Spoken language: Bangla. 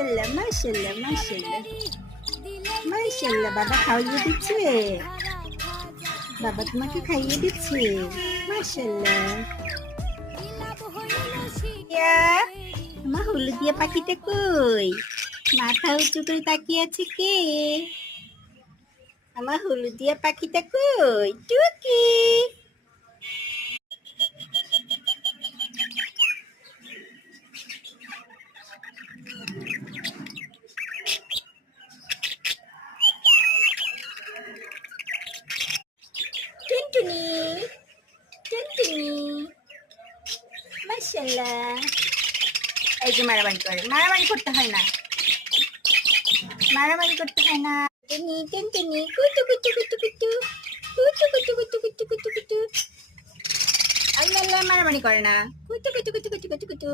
মাশাআল্লাহ মাশাআল্লাহ মাশাআল্লাহ মাশাআল্লাহ। বাবা খাইয়ে দিচ্ছে, বাবা তোমাকে খাইয়ে দিচ্ছে। মাশাআল্লাহ। ইয়া, আমার হলুদিয়া পাখিটা কই? মাথা উঁচু করে তাকিয়ে আছে কে? আমার হলুদিয়া পাখিটা কই? টুকি। টুনটুনি টুনটুনি মাশাআল্লাহ। এই যে মারামারি করে, মারামারি করতে হয় না, মারামারি করতে হয় না। টুনি টুনটুনি কুতু কুতু কুতু কুতু কুতু কুতু কুতু কুতু কুতু কুতু। আল্লাহ আল্লাহ, মারামারি করে না। কুতু কুতু কুতু কুতু কুতু কুতু।